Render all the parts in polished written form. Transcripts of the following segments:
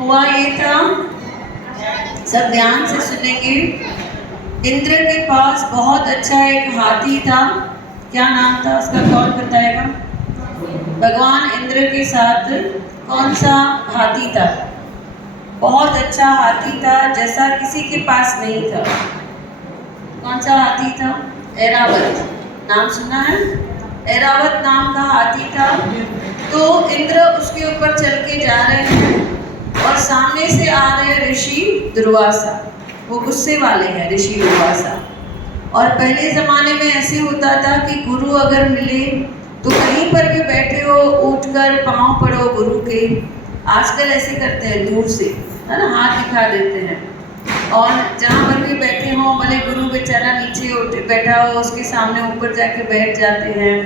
हुआ ये था, सब ध्यान से सुनेंगे। इंद्र के पास बहुत अच्छा एक हाथी था। क्या नाम था उसका, कौन बताएगा? भगवान इंद्र के साथ कौन सा हाथी था? बहुत अच्छा हाथी था, जैसा किसी के पास नहीं था। कौन सा हाथी था? ऐरावत। नाम सुना है? ऐरावत नाम का हाथी था। तो इंद्र उसके ऊपर चल के जा रहे हैं और सामने से आ रहे हैं ऋषि दुर्वासा। वो गुस्से वाले हैं ऋषि दुर्वासा। और पहले ज़माने में ऐसे होता था कि गुरु अगर मिले तो कहीं पर भी बैठे हो उठकर पाँव पड़ो गुरु के। आजकल ऐसे करते हैं, दूर से, है ना, हाथ दिखा देते हैं। और जहाँ पर भी बैठे हों, भले गुरु बेचारा नीचे उठ बैठा हो, उसके सामने ऊपर जाके बैठ जाते हैं।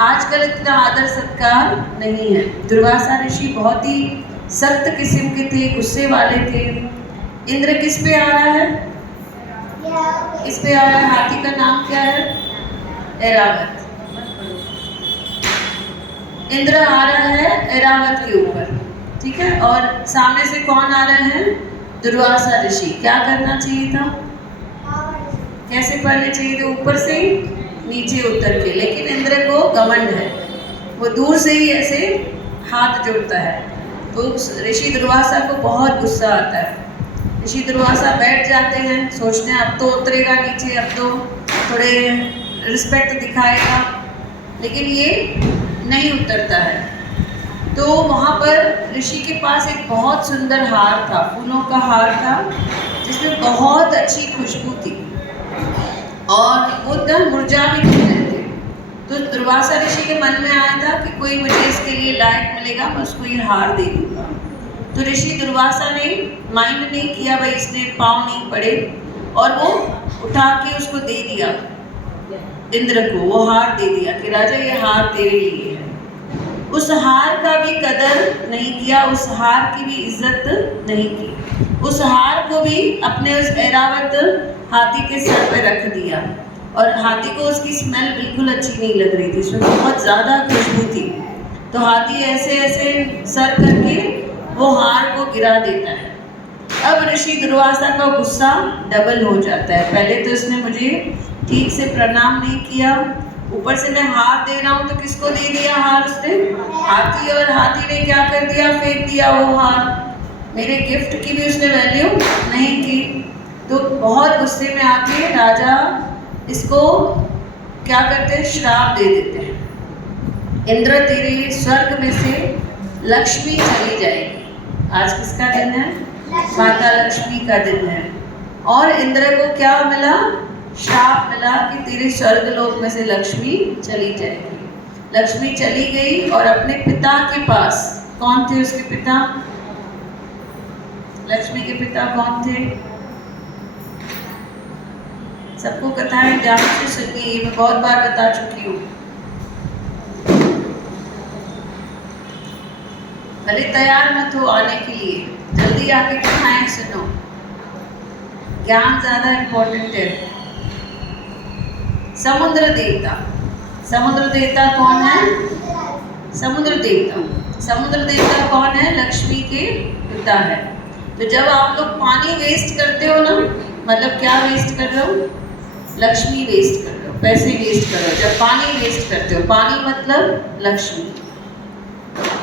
आजकल इतना आदर सत्कार नहीं है। दुर्वासा ऋषि बहुत ही सख्त किस्म के थे, गुस्से वाले थे। इंद्र किस पे आ रहा है? किस पे आ रहा है? हाथी का नाम क्या है? ऐरावत। इंद्र आ रहा है ऐरावत के ऊपर, ठीक है। और सामने से कौन आ रहे हैं? दुर्वासा ऋषि। क्या करना चाहिए था? कैसे पढ़ने चाहिए थे? ऊपर से नीचे उतर के। लेकिन इंद्र को घमंड है, वो दूर से ही ऐसे हाथ जोड़ता है। तो ऋषि दुर्वासा को बहुत गुस्सा आता है। ऋषि दुर्वासा बैठ जाते हैं, सोचते हैं अब तो उतरेगा नीचे, अब तो थोड़े रिस्पेक्ट दिखाएगा। लेकिन ये नहीं उतरता है। तो वहाँ पर ऋषि के पास एक बहुत सुंदर हार था, फूलों का हार था, जिसमें बहुत अच्छी खुशबू थी और वो एकदम मुरझा भी नहीं रहे थे। तो दुर्वासा ऋषि के मन में आया था कि कोई मुझे इसके लिए लायक मिलेगा, मैं उसको ये हार दे दूंगा। तो ऋषि दुर्वासा ने माइंड नहीं किया, भाई इसने पाँव नहीं पड़े, और वो उठा के उसको दे दिया, इंद्र को वो हार दे दिया कि राजा ये हार तेरे लिए है। उस हार का भी कदर नहीं किया, उस हार की भी इज्जत नहीं की, उस हार को भी अपने उस ऐरावत हाथी के सर पे रख दिया। और हाथी को उसकी स्मेल बिल्कुल अच्छी नहीं लग रही थी, उसमें बहुत ज़्यादा खुशबू थी। तो हाथी ऐसे ऐसे सर करके वो हार को गिरा देता है। अब ऋषि दुर्वासा का गुस्सा डबल हो जाता है। पहले तो इसने मुझे ठीक से प्रणाम नहीं किया, ऊपर से मैं हार दे रहा हूँ तो किसको दे दिया हार उसने? हाथी। और हाथी ने क्या कर दिया? फेंक दिया वो हार। मेरे गिफ्ट की भी उसने वैल्यू नहीं की। तो बहुत गुस्से में आके राजा इसको क्या करते हैं? श्राप दे देते हैं। इंद्र तेरे स्वर्ग में से लक्ष्मी चली जाएगी। आज किसका दिन है? माता लक्ष्मी का दिन है। और इंद्र को क्या मिला? श्राप मिला कि तेरे स्वर्ग लोक में से लक्ष्मी चली जाएगी। लक्ष्मी चली गई और अपने पिता के पास, कौन थे उसके पिता? लक्ष्मी के पिता कौन थे? सबको कथाएं ध्यान से सुनिए, मैं बहुत बार बता चुकी हूँ। भले तैयार मत हो आने के लिए, जल्दी आके कथाएं सुनो, ज्ञान ज्यादा इम्पोर्टेंट है। समुद्र देवता, समुद्र देवता कौन है? समुद्र देवता, समुद्र देवता कौन है? लक्ष्मी के पिता है। तो जब आप लोग पानी वेस्ट करते हो ना, मतलब क्या वेस्ट कर रहे हो? लक्ष्मी वेस्ट कर रहे हो, पैसे वेस्ट कर रहे हो। जब पानी वेस्ट करते हो, पानी मतलब लक्ष्मी।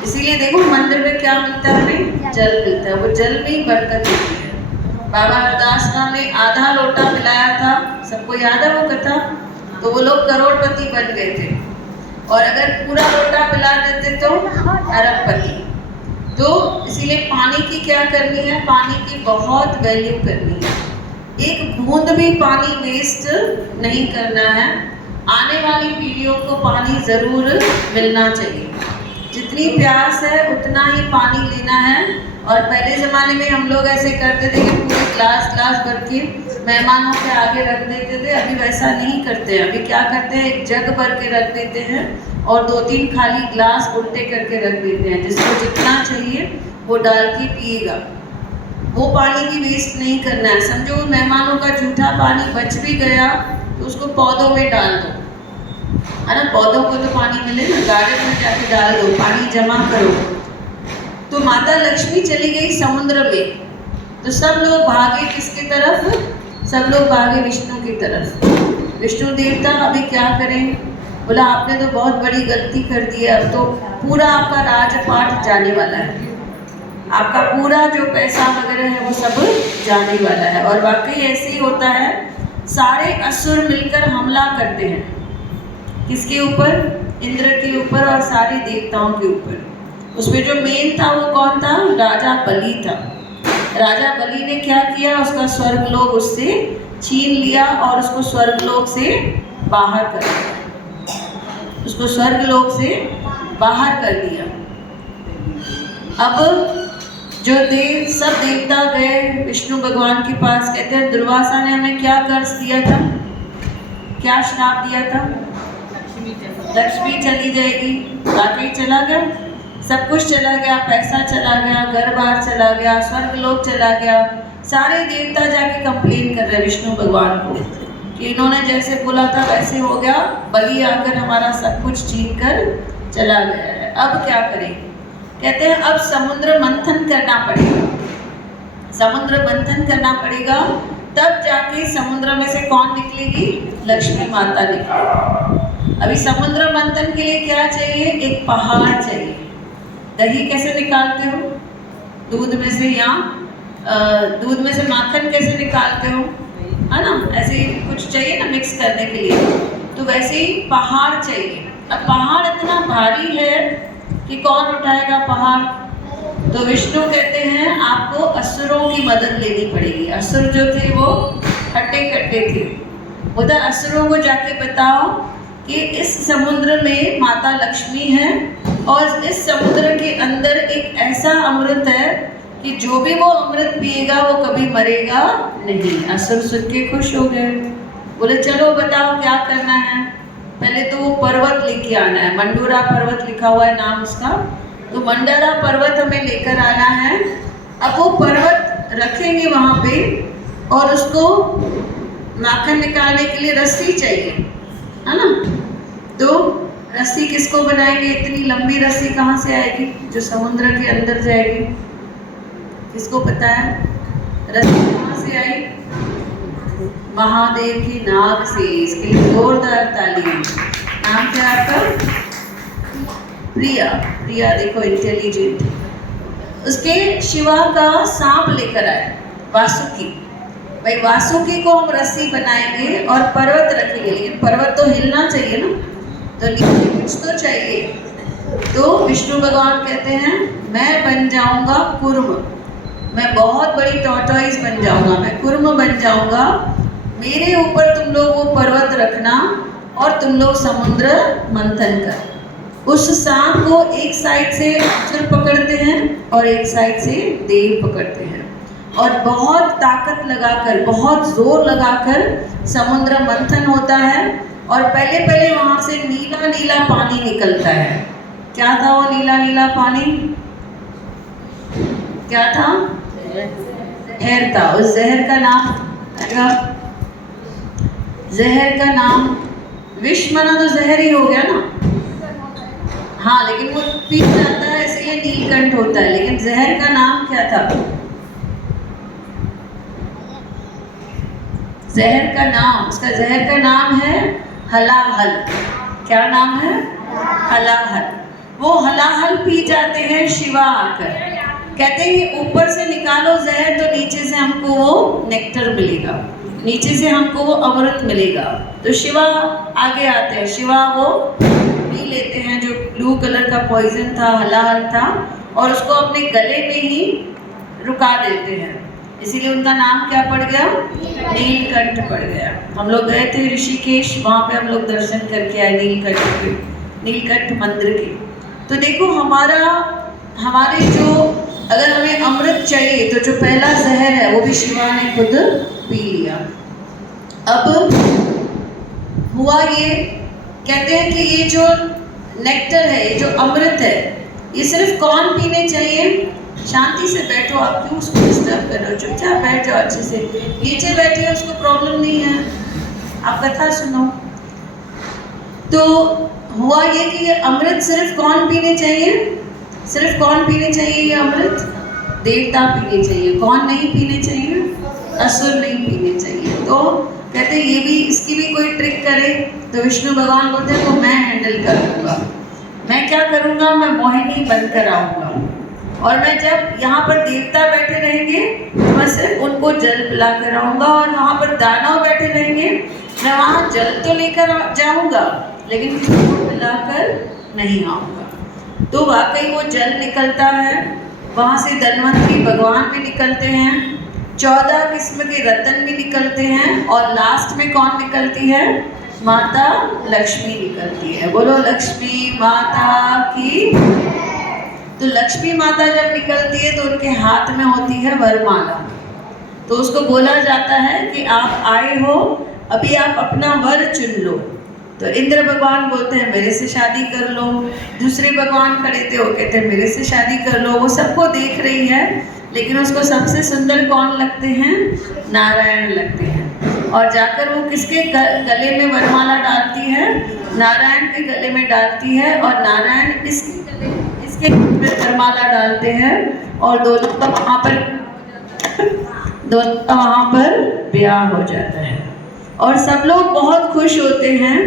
इसीलिए देखो मंदिर में क्या मिलता है हमें? जल मिलता है। वो जल में ही बरकत होती है। बाबा हरदास राम ने आधा लोटा मिलाया था, सबको याद है वो कथा? तो वो लोग करोड़पति बन गए थे, और अगर पूरा लोटा पिला देते तो अरबपति। तो इसीलिए पानी की क्या करनी है? पानी की बहुत वैल्यू करनी है। एक बूंद भी पानी वेस्ट नहीं करना है। आने वाली पीढ़ियों को पानी जरूर मिलना चाहिए। जितनी प्यास है उतना ही पानी लेना है। और पहले ज़माने में हम लोग ऐसे करते थे कि पूरे ग्लास भर के मेहमानों के आगे रख देते थे। अभी वैसा नहीं करते हैं। अभी क्या करते हैं? एक जग भर के रख देते हैं और 2-3 खाली ग्लास उल्टे करके रख देते हैं। जिसको जितना चाहिए वो डाल के पिएगा। वो पानी भी वेस्ट नहीं करना है। समझो मेहमानों का जूठा पानी बच भी गया तो उसको पौधों में डाल दो, है ना? पौधों को तो पानी मिले ना, गार्डन में जाके डाल दो, पानी जमा करो। तो माता लक्ष्मी चली गई समुद्र में, तो सब लोग भागे किसकी तरफ? सब लोग भागे विष्णु की तरफ। विष्णु देवता अभी क्या करें? बोला आपने तो बहुत बड़ी गलती कर दी है, अब तो पूरा आपका राजपाट जाने वाला है, आपका पूरा जो पैसा वगैरह है वो सब जाने वाला है। और वाकई ऐसे ही होता है। सारे असुर मिलकर हमला करते हैं किसके ऊपर? इंद्र के ऊपर और सारे देवताओं के ऊपर। उसमें जो मेन था वो कौन था? राजा बलि था। राजा बलि ने क्या किया? उसका स्वर्गलोक उससे छीन लिया और उसको स्वर्गलोक से बाहर कर दिया। उसको स्वर्गलोक से बाहर कर दिया। अब जो सब देवता गए विष्णु भगवान के पास, कहते हैं दुर्वासा ने हमें क्या कर्ज दिया था? क्या श्राप दिया था? लक्ष्मी चली जाएगी। बाकी चला गया, सब कुछ चला गया, पैसा चला गया, घर बार चला गया, स्वर्गलोक चला गया। सारे देवता जाके कंप्लेन कर रहे विष्णु भगवान को कि इन्होंने जैसे बोला था वैसे हो गया, बलि आकर हमारा सब कुछ छीन कर चला गया है। अब क्या करें? कहते हैं अब समुद्र मंथन करना पड़ेगा। समुद्र मंथन करना पड़ेगा, तब जाके समुद्र में से कौन निकलेगी? लक्ष्मी माता निकलेगी। अभी समुद्र मंथन के लिए क्या चाहिए? एक पहाड़ चाहिए। दही कैसे निकालते हो? दूध में से, या दूध में से माखन कैसे निकालते हो, है ना? ऐसे ही कुछ चाहिए ना मिक्स करने के लिए। तो वैसे ही पहाड़ चाहिए। अब पहाड़ इतना भारी है कि कौन उठाएगा पहाड़? तो विष्णु कहते हैं आपको असुरों की मदद लेनी पड़ेगी। असुर जो थे वो हट्टे कट्टे थे। उधर असुरों को जाके बताओ कि इस समुद्र में माता लक्ष्मी है और इस समुद्र के अंदर एक ऐसा अमृत है कि जो भी वो अमृत पिएगा वो कभी मरेगा नहीं। असुर सुन के खुश हो गए, बोले चलो बताओ क्या करना है। पहले तो वो पर्वत लेके आना है, मंडोरा पर्वत लिखा हुआ है नाम उसका। तो मंडोरा पर्वत हमें लेकर आना है। अब वो पर्वत रखेंगे वहाँ पे और उसको माखन निकालने के लिए रस्सी चाहिए, है ना। तो रस्सी किसको बनाएंगे? इतनी लंबी रस्सी कहाँ से आएगी जो समुद्र के अंदर जाएगी? किसको पता है? रस्सी कहाँ से आई? महादेव की नाग से। इसके लिए जोरदार तालियां। नाम क्या है आपका? प्रिया। प्रिया देखो इंटेलिजेंट। उसके शिवा का सांप लेकर आए, वासुकी। भाई वासुकी को हम रस्सी बनाएंगे और पर्वत रखेंगे, लेकिन पर्वत तो हिलना चाहिए ना, तो नीचे कुछ तो चाहिए। तो विष्णु भगवान कहते हैं मैं बन जाऊंगा कुर्म, मैं बहुत बड़ी टॉर्टॉइस बन जाऊंगा, मैं कुर्म बन जाऊंगा। मेरे ऊपर तुम लोग वो पर्वत रखना और तुम लोग समुद्र मंथन कर। उस सांप को एक साइड से असुर पकड़ते हैं और एक साइड से देव पकड़ते हैं और बहुत ताकत लगाकर, बहुत जोर लगाकर समुद्र मंथन होता है। और पहले पहले वहां से नीला नीला पानी निकलता है। क्या था वो नीला नीला पानी? क्या था? जहर था। उस जहर का नाम क्या? जहर का नाम विष माना तो जहर ही हो गया ना। हाँ, लेकिन वो पी जाता है इसलिए नीलकंठ होता है, लेकिन जहर का नाम क्या था? जहर का नाम, उसका जहर का नाम है हलाहल। क्या नाम है? हलाहल। वो हलाहल पी जाते हैं शिवा आकर, कहते हैं ऊपर से निकालो जहर तो नीचे से हमको वो नेक्टर मिलेगा, नीचे से हमको वो अमृत मिलेगा। तो शिवा आगे आते हैं, शिवा वो पी लेते हैं जो ब्लू कलर का पॉइजन था, हलाहल था, और उसको अपने गले में ही रुका देते हैं। इसीलिए उनका नाम क्या पड़ गया? नीलकंठ पड़ गया। हम लोग गए थे ऋषिकेश, वहाँ पे हम लोग दर्शन करके आए नीलकंठ के, नीलकंठ मंदिर के। तो देखो हमारे जो अगर हमें अमृत चाहिए तो जो पहला जहर है वो भी शिवा ने खुद पी लिया। अब हुआ ये, कहते हैं कि ये जो नेक्टर है, ये जो अमृत है, ये सिर्फ कौन पीने चाहिए? शांति से बैठो, आप क्यों उसको डिस्टर्ब कर रहे हो? चुपचाप बैठ जाओ, अच्छे से नीचे बैठे, उसको प्रॉब्लम नहीं है, आप कथा सुनो। तो हुआ ये कि ये अमृत सिर्फ कौन पीने चाहिए? सिर्फ कौन पीने चाहिए ये अमृत? देवता पीने चाहिए। कौन नहीं पीने चाहिए? असुर नहीं पीने चाहिए। तो कहते ये भी, इसकी भी कोई ट्रिक करे तो विष्णु भगवान बोलते हैं तो मैं हैंडल कर लूँगा। मैं क्या करूँगा? मैं मोहिनी बनकर आऊँगा और मैं जब यहाँ पर देवता बैठे रहेंगे तो मैं सिर्फ उनको जल पिला कर आऊँगा, और वहाँ पर दानव बैठे रहेंगे मैं वहाँ जल तो लेकर जाऊँगा लेकिन किसी को पिलाकर नहीं आऊँगा। तो वाकई वो जल निकलता है, वहाँ से धन्वंतरी भगवान भी निकलते हैं, 14 किस्म के रतन भी निकलते हैं, और लास्ट में कौन निकलती है? माता लक्ष्मी निकलती है। बोलो लक्ष्मी माता की। तो लक्ष्मी माता जब निकलती है तो उनके हाथ में होती है वरमाला। तो उसको बोला जाता है कि आप आए हो, अभी आप अपना वर चुन लो। तो इंद्र भगवान बोलते हैं मेरे से शादी कर लो, दूसरे भगवान खड़े थे वो कहते हैं मेरे से शादी कर लो। वो सबको देख रही है, लेकिन उसको सबसे सुंदर कौन लगते हैं? नारायण लगते हैं। और जाकर वो किसके गले में वरमाला डालती है? नारायण के गले में डालती है, और नारायण इसके वरमाला डालते हैं, और दोनों का वहाँ पर ब्याह हो जाता है और सब लोग बहुत खुश होते हैं।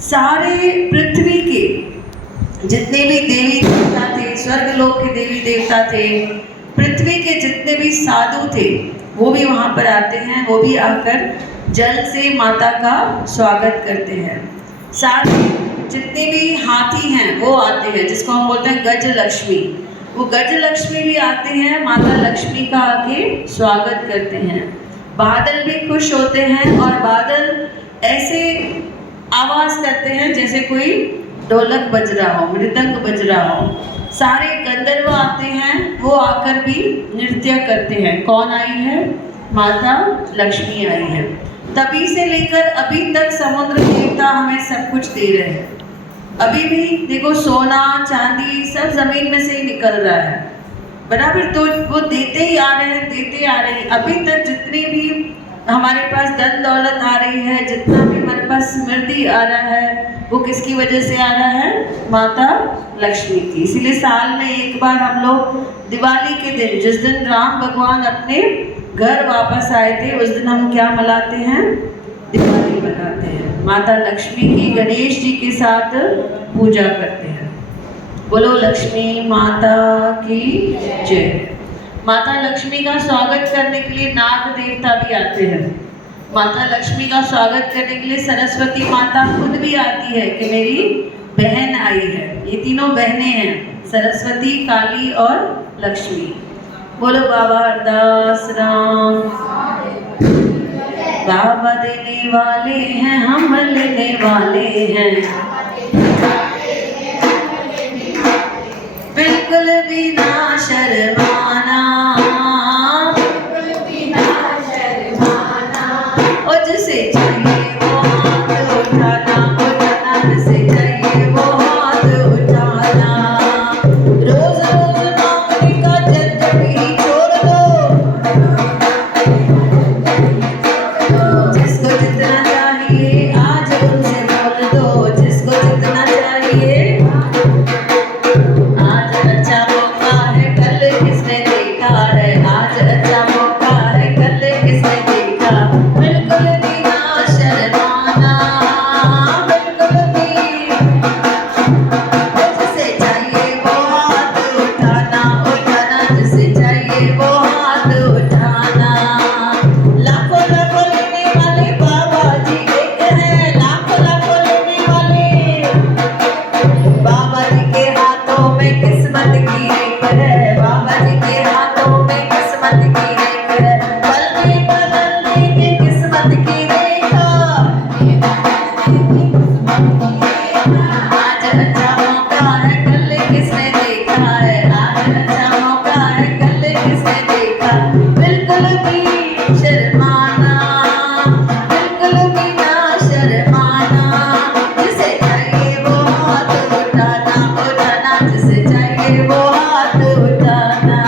सारे पृथ्वी के जितने भी देवी देवता थे, स्वर्गलोक के देवी देवता थे, पृथ्वी के जितने भी साधु थे वो भी वहाँ पर आते हैं। वो भी आकर जल से माता का स्वागत करते हैं। साथ ही जितने भी हाथी हैं वो आते हैं, जिसको हम बोलते हैं गज लक्ष्मी। वो गज लक्ष्मी भी आते हैं, माता लक्ष्मी का आके स्वागत करते हैं। बादल भी खुश होते हैं और बादल ऐसे आवाज करते हैं जैसे कोई ढोलक बज रहा हो, मृदंग बज रहा हो। सारे गंधर्व आते हैं, वो आकर भी नृत्य करते हैं। कौन आई है? माता लक्ष्मी आई है। तभी से लेकर अभी तक समुद्र देवता हमें सब कुछ दे रहे हैं। अभी भी देखो सोना चांदी सब जमीन में से ही निकल रहा है बराबर, तो वो देते ही आ रहे हैं, देते आ रहे हैं। अभी तक जितनी भी हमारे पास धन दौलत आ रही है, जितना भी हमारे पास समृद्धि आ रहा है, वो किसकी वजह से आ रहा है? माता लक्ष्मी की। इसीलिए साल में एक बार हम लोग दिवाली के दिन, जिस दिन राम भगवान अपने घर वापस आए थे, उस दिन हम क्या मनाते हैं? दिवाली मनाते हैं। माता लक्ष्मी की गणेश जी के साथ पूजा करते हैं। बोलो लक्ष्मी माता की जय। माता लक्ष्मी का स्वागत करने के लिए नाग देवता भी आते हैं। माता लक्ष्मी का स्वागत करने के लिए सरस्वती माता खुद भी आती है कि मेरी बहन आई है। ये तीनों बहनें हैं, सरस्वती, काली और लक्ष्मी। बोलो बाबा हरदास राम। बाबा देने वाले हैं, हम लेने वाले हैं, बिल्कुल भी ना शर्माना, और जिसे चाहिए वो हाथ उठाना, उठाना जिसे चाहिए वो हाथ उठाना। रोज रोज मांगने का झंझट ही छोड़ दो, जिसको जितना चाहिए आज उनसे बोल दो, जिसको जितना चाहिए। आज अच्छा मौका है, कल किसने देखा है, आज अच्छा मौका है, कल किसने देखा। बिल्कुल भी ना शर्माना, बिल्कुल भी, जिसे चाहिए वो हाथ उठाना, उठाना जिसे चाहिए वो हाथ उठाना। लाखों लाखों लेने वाले बाबा जी एक है, लाखों लाखों लेने वाले बाबा जी के हाथों में किस्मत की रेख है, बाबा जी के हाथों में किस्मत की रेख है। बदलने बदलने की किस्मत की रेखा, आज अच्छा मौका है, कल किसने देखा है, आज अच्छा मौका है, कल किसने देखा। बिल्कुल भी शर्माना, बिल्कुल भी ना शर्माना, जिसे चाहिए वो हाथ उठाना, उठाना जिसे चाहिए वो हाथ उठाना।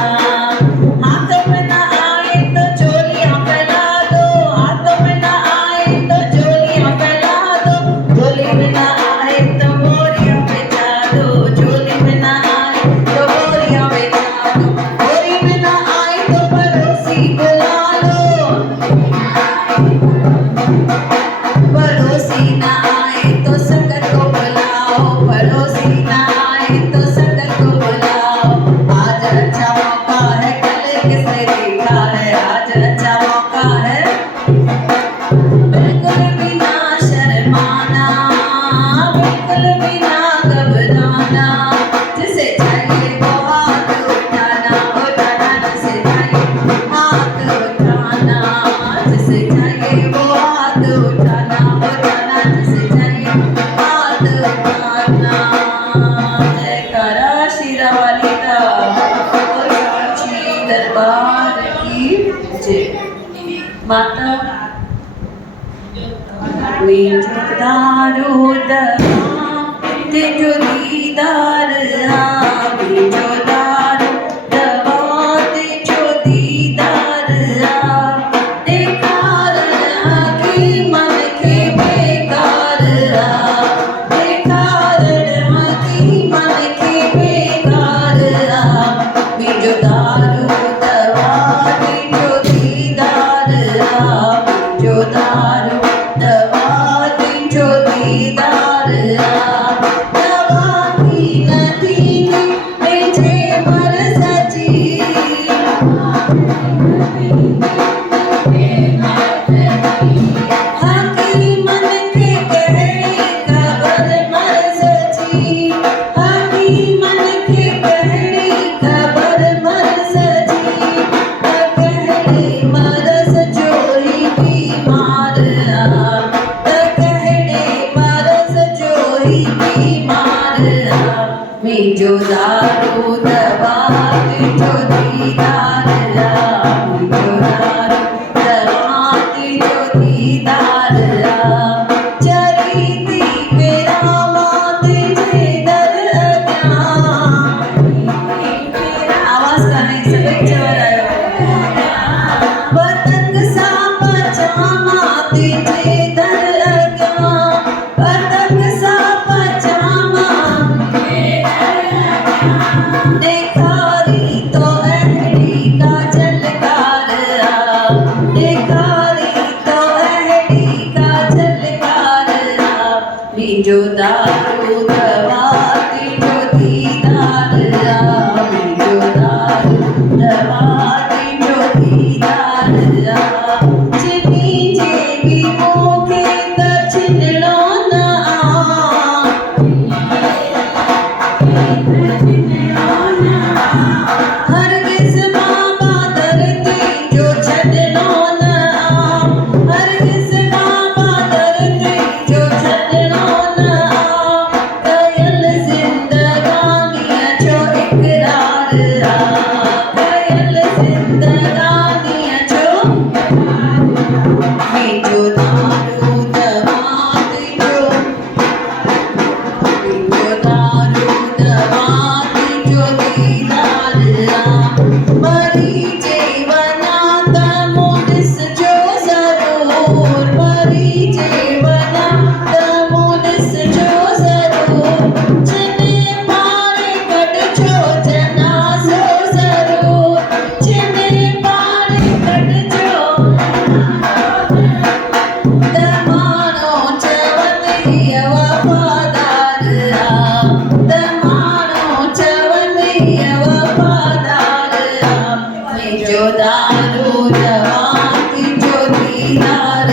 हाथों में ना आए तो झोलियां फैला दो, हाथों में ना आए तो झोलियां फैला दो, झोली में ना आए तो बोरियां बिछा दो, झोली में ना आए तो बोरियां बिछा दो, बोरी में ना आए तो पड़ोसी बुला लो, पड़ोसी ना आए तो संगत को बुलाओ, पड़ोसी ना आए तो संगत को बुलाओ। आज अच्छा मौका है, कल किसने देखा है, आज अच्छा मौका है, बिल्कुल भी ना शर्माना, बिल्कुल भी ना घबराना, जिसे चाहिए वो हाथ उठाना, उठाना जिसे चाहिए हाथ उठाना, जिसे चाहिए वो हाथ उठाना, उठाना जिसे चाहिए हाथ उठाना। जयकारा शेरा वाली का, और साक्षी दरबार की जय। माता दारू तेजो दीदार जो दारू दवा तेजो दीदार बेकार की मन के बेकार, बेकार की मन के बेकार, बीजो दारू दवा तेजो दीदार, जो दारू दवा तेजो दीदार, दवा की नदी बेचे पर सजी, हकी मन के कहे खबर मर जो दीदार मुंहिंजो दारू दवा तुंहिंजो दीदार चरी थी विरामां तुंहिंजे दर अॻियां आवाज़ कान्हे सभई चवर आयो पतंग सां पचामां तुंहिंजे दर अॻियां पतंग सां पचामां ॾेखारी तो अहिड़ी का झलकार ॾेखारी तो अहिड़ी का झलकार मुंहिंजो दारू दवा तुंहिंजो दीदार मुंहिंजो दारू दवा तुंहिंजो दीदार चिनी जे बि मूंखे त छिनणो न हरगिज़ बाबा दर तुंहिंजो छॾणो न हरगिज़ बाबा दर तुंहिंजो छॾणो न कयल ज़िंदगानीअ जो इक़रार कयल ज़िंदगानीअ जो मुंहिंजो दारू दवा तुंहिंजो दारू दवा तुंहिंजो दीदार मरी जे वञा त मूं ॾिसजो ज़रूर मरी जे वञा त मूं ॾिसजो ज़रूर चिने पारे कढजो जनाज़ो ज़रूर चिने पारे कढजो त माण्हू चवनि हीअ वफ़ादार त माण्हू चवनि हीअ वफ़ादार मुंहिंजो दारू दवा तुंहिंजो दीदार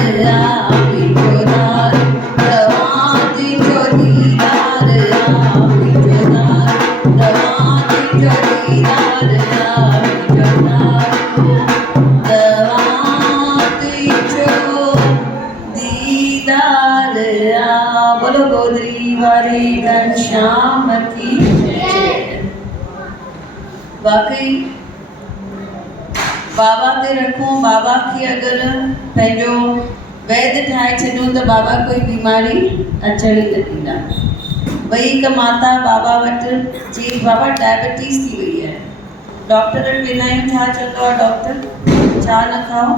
मुंहिंजो दारू दवा तुंहिंजो दीदार मुंहिंजो दारू दवा तुंहिंजो दीदार मुंहिंजो दारू दवा तुंहिंजो दीदार बोलो गोदरी वारे घनश्याम की जय। वाकई बाबा ते रखूं बाबा खे अगरि पंहिंजो वैद्य ठाहे छॾियूं त बाबा कोई बीमारी अचण ई न ॾींदा भई हिकु माता बाबा वटि चई बाबा डायबिटीज़ थी वई आहे डॉक्टर वटि वेंदा आहियूं छा चवंदो आहे डॉक्टर छा न खाओ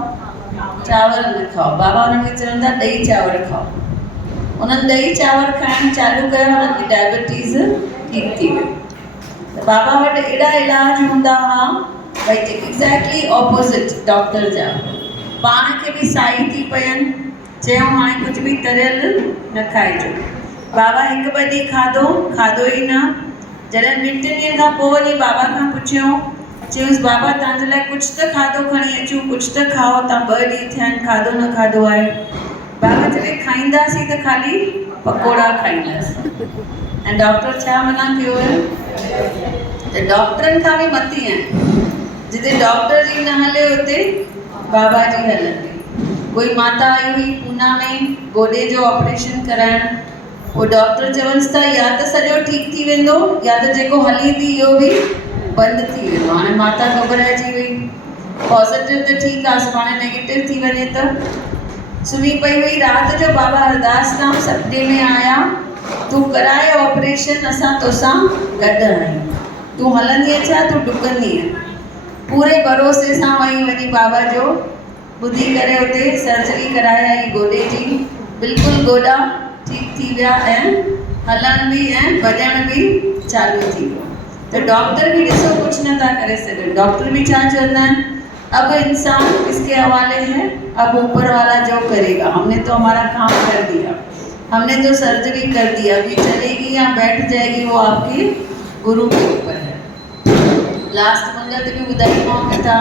चांवर न खाओ बाबा हुनखे चवंदा ॾही चांवर खाओ उन्हनि ॾही चांवर खाइणु चालू कयो हुननि जी डायबिटीज़ ठीकु थी वई त बाबा वटि अहिड़ा इलाज हूंदा हुआ भई एग्ज़ैक्टली ऑपोज़िट डॉक्टर जा पाण खे बि साई थी पयनि चयूं हाणे कुझु बि तरियल न खाइजो बाबा हिकु ॿ ॾींहं खाधो ई न जॾहिं 2 ॾींहंनि खां पोइ वरी बाबा खां पुछियो चयुसि बाबा तव्हांजे लाइ कुझु त खाधो खणी अचूं कुझु त खाओ तव्हां 2 ॾींहं थिया आहिनि खाधो न खाधो आहे बाबा जॾहिं खाईंदासीं त ख़ाली पकोड़ा खाईंदासीं ऐं डॉक्टर छा मना कयो आहे त डॉक्टरनि खां बि मथे आहिनि जिते डॉक्टर जी न हले उते बाबा जी हलंदी कोई माता आई हुई पूना में गोॾे जो ऑपरेशन कराइण वो डॉक्टर चवनिसि था या त सॼो ठीकु थी वेंदो या त जेको हली थी इहो बि बंदि थी वेंदो हाणे माता घबराइजी वई पॉज़िटिव त ठीकु आहे सुभाणे नेगेटिव थी वञे त सुम्ही पई हुई राति जो बाबा हरदास धाम सपने में आया तूं कराए ऑपरेशन असां तोसां गॾु आहियूं तूं हलंदीअ छा तूं डुकंदीअ पूरे भरोसे सां वञी बाबा जो ॿुधी करे उते सर्जरी कराए आई गोॾे जी बिल्कुलु गोॾा ठीकु थी विया ऐं हलण बि ऐं भॼण बि चालू थी वियो तो डॉक्टर भी ॾिसो कुछ नथा करे सघनि डॉक्टर भी छा चवंदा आहिनि अब इंसान किसके हवाले है अब ऊपर वाला जो करेगा हमने तो हमारा काम कर दिया हमने तो सर्जरी कर दिया अभी चलेगी या बैठ जाएगी वो आपके गुरु के ऊपर है लास्ट मंगल भी ॿुधाईमांव कथा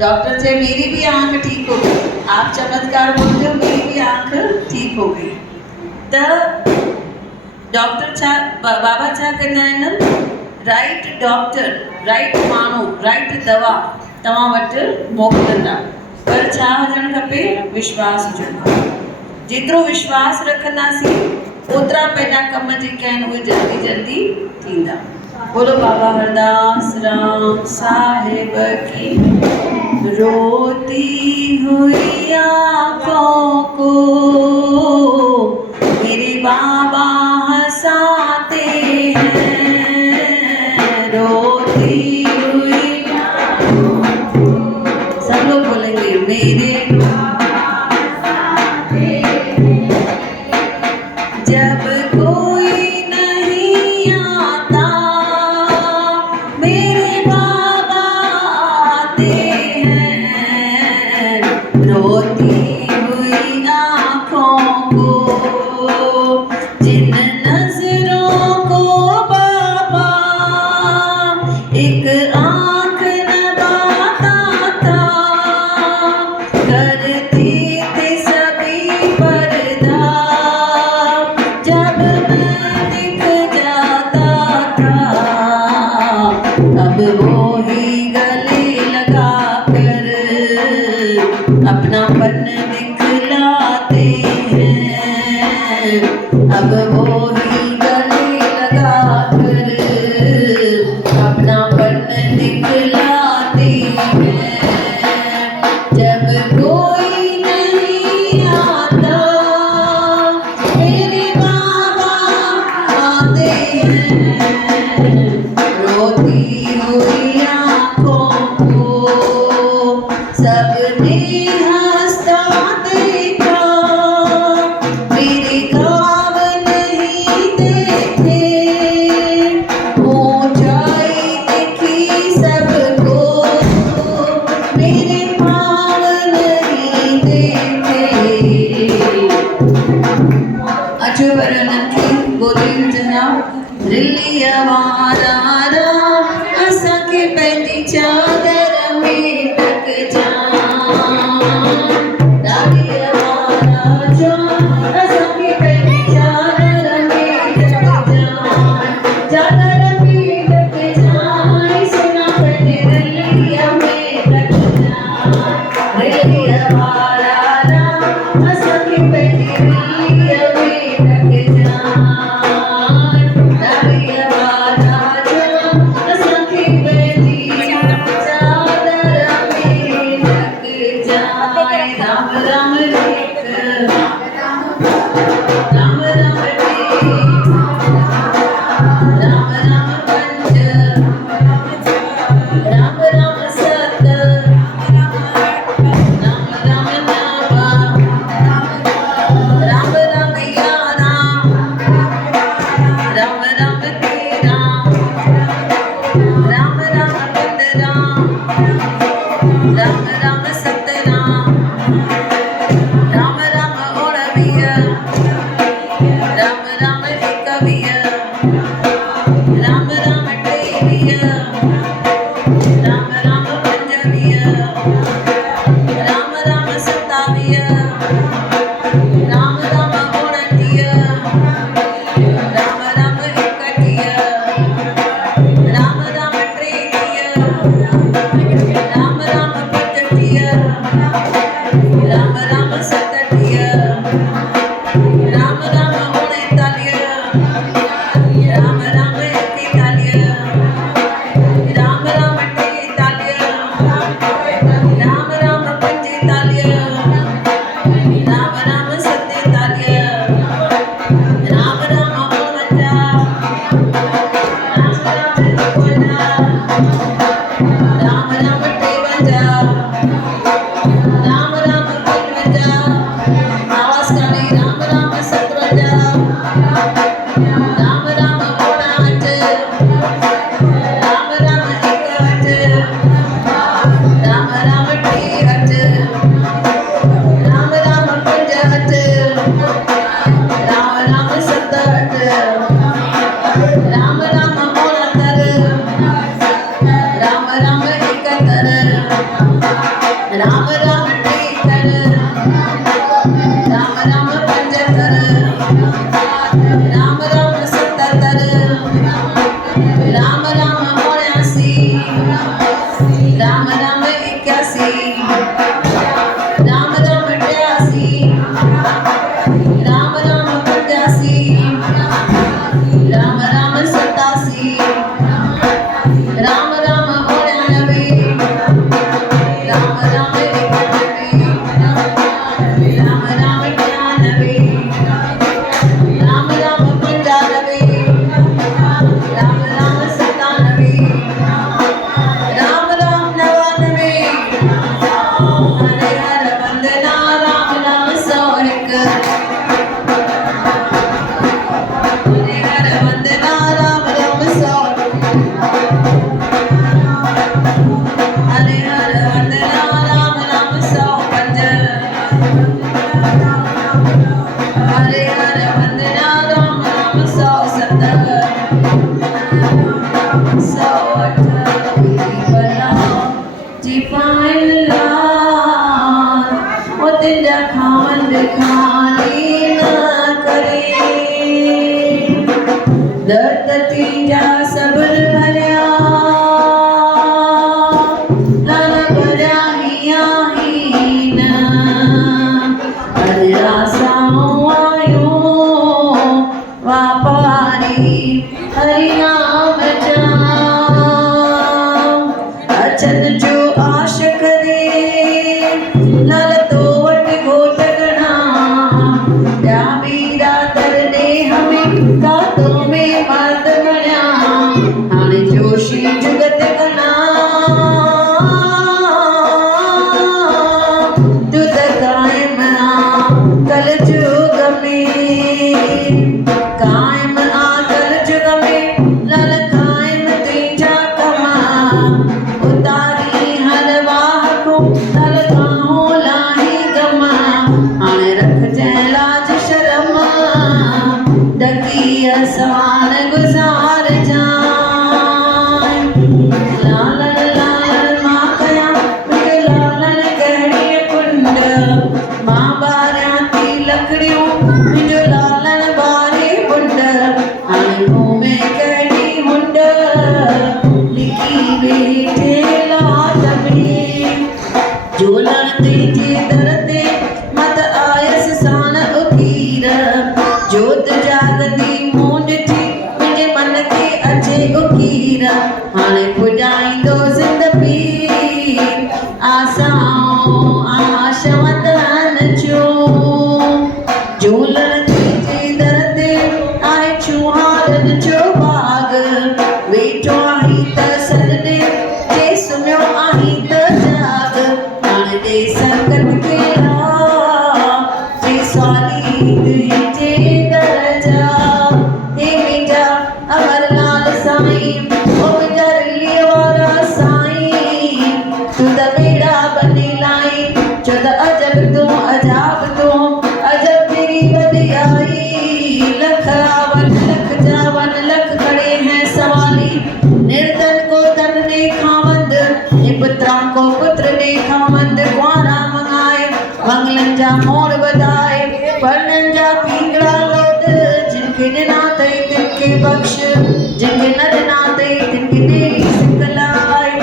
डॉक्टर चए मेरी भी आँख ठीक हो गई आप चमत्कार बोलते हो मेरी भी आँख ठीक हो गई तो डॉक्टर छा बाबा छा कंदा आहिनि राइट डॉक्टर राइट माण्हू राइट दवा तव्हां वटि मोकिलींदा पर छा हुजणु खपे विश्वास हुजणु जेतिरो विश्वास रखंदासीं ओतिरा पंहिंजा कम जेके आहिनि उहे जल्दी जल्दी थींदा बोलो बाबा हरदास राम साहिब की। रोती हुई आँखों को मेरे बाबा हंसाते हैं। रोती हुई सब लोग बोलेंगे मेरे जब कोई नहीं आता मेरे बाबा आते हैं। रोती हुई आँखों को जिन नजरों को बाबा एक आँख नवाता था करते थे सभी पर्दा जब मैं दिख जाता था। अब वो ही गले लगा कर अपनापन दिखलाते हैं। अब वो ही गले लगा कर अपनापन दिखलाते हैं। जब कोई नहीं आता मेरे बाबा आते हैं। रोती हुई आँखों को सबने हंसता देखा मेरे घाव नहीं देखे। ऊंचाई दिखी सबको मेरे पाँव नहीं देखे। अचुवरनकी बोली जना रिलिया वारा असा के पंहिंजी चादर में टक जान। डालिया वारा जान असा के पंहिंजी चादर में टक जान। चादर में टक जान सुना पंहिंजे रिलिया में टक जान। रिलिया वारा असा के पंहिंजी रिलिया में टक जान। डालिया वारा जान असा के पंहिंजी चादर में टक जान। राम राम लेख राम राम टेक राम राम पंच राम राम सत राम राम नावा राम राम यारा राम राम तेरा राम राम पंद्रा राम राम सतरा राम राम उणवीह राम राम एकवीह राम राम टेवीह राम राम पंजवीह राम राम सतावीह राम राम उणटीह राम राम एकटीह राम राम टेटीह राम राम पंजटीह राम राम सतटीह राम राम उणेतालीह राम राम एकेतालीह राम राम टेतालीह राम राम पंजेतालीह राम राम सतेतालीह राम राम 52 राम राम 52 राम राम 53 राम राम 55 आवाज काढी राम राम 57 राम राम 59 राम राम 61 राम राम 63 राम राम 65 राम राम 67 राम राम 69 राम राम 71 राम राम 73 राम राम 75 राम राम 77 राम राम 79 राम राम 81 राम राम 88 राम राम 85 राम राम 87 पाइन लाल ओ तिंजा खावंद खाली न करे दर्द तिंजा सब्र भरिया लाल भरिया हिया हीन अज आसाऊं आयो वापारी हरि नाम जाम अचन जो आश करे लाल तो वट घोट गणा या मीरा दरने हमें का तो में मर्द बण्या हाणे जोशी जुगत गणा तुद कायम कल जुग में कायम कल जुग में लाल कायम तेजा कमा उतारी हर वाह को लाल गाहों लाही गमा हाणे रख जै लाज शर्म डकी असार गुजार जाए लालन लालन मां कया मुझे लालन गहरी कुंड मां बारियां थी लकड़ियों मुझे लालन बारी बुंड हाणे मुंह में कड़ी हुंड लिखी वेठे लात में झूलण तेजे दर ते मत आयस सान उकीर जोत जागदी मूंड थी मुंहिंजे मन खे अचे उकीर हाणे पुॼाईंदो ज़िंद पीर आसाऊं आशवंदन जो झूलण तेजे दर ते आहे छुहारन जो बाग वेठो आहीं त सॾे जे सुम्हियो आहीं त जाग हाणे दे संगत खे जे सवाली तुंहिंजे दर जा हे मुंहिंजा अमरलाल साईं ओ मुंहिंजा रिलीअ वारा साईं तूं त बेड़ा बने लाई छो त अजब तूं अजाब तूं अजब तेरी वॾियाई लख आवन लख जावन लख खड़े हैं सवाली निर्धन को धन ने खावंद ए पुत्रा को पुत्र ने खावंद कुआरा मंगाए मंगलन जा मोर बधाए परनन जा पींगड़ा लोट जिनके ॾिना तई तिनके बख्श जिनके न ॾिना तई तिनके ॾेई सिकलाए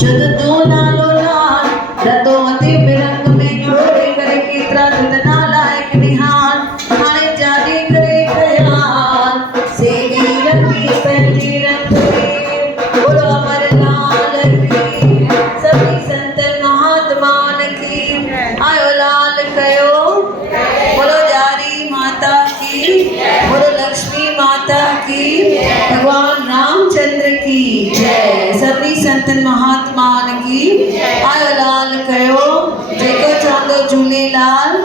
छो त तूं नालो लाल रतो मथे बिरंग में जोड़े करे केतिरा तुंहिंजा नालायक निहाल हाणे जाने करे ख़याल सेवी रखी पंहिंजे रंग में बोलो अमरलाल की सभी संत महात्मान की आयो लाल कयो बोलो जारी माता की बोलो लक्ष्मी माता की भगवान रामचंद्र की जय सभी संतन महात्मान की आयो लाल कयो जेको चवंदो झूलेलाल।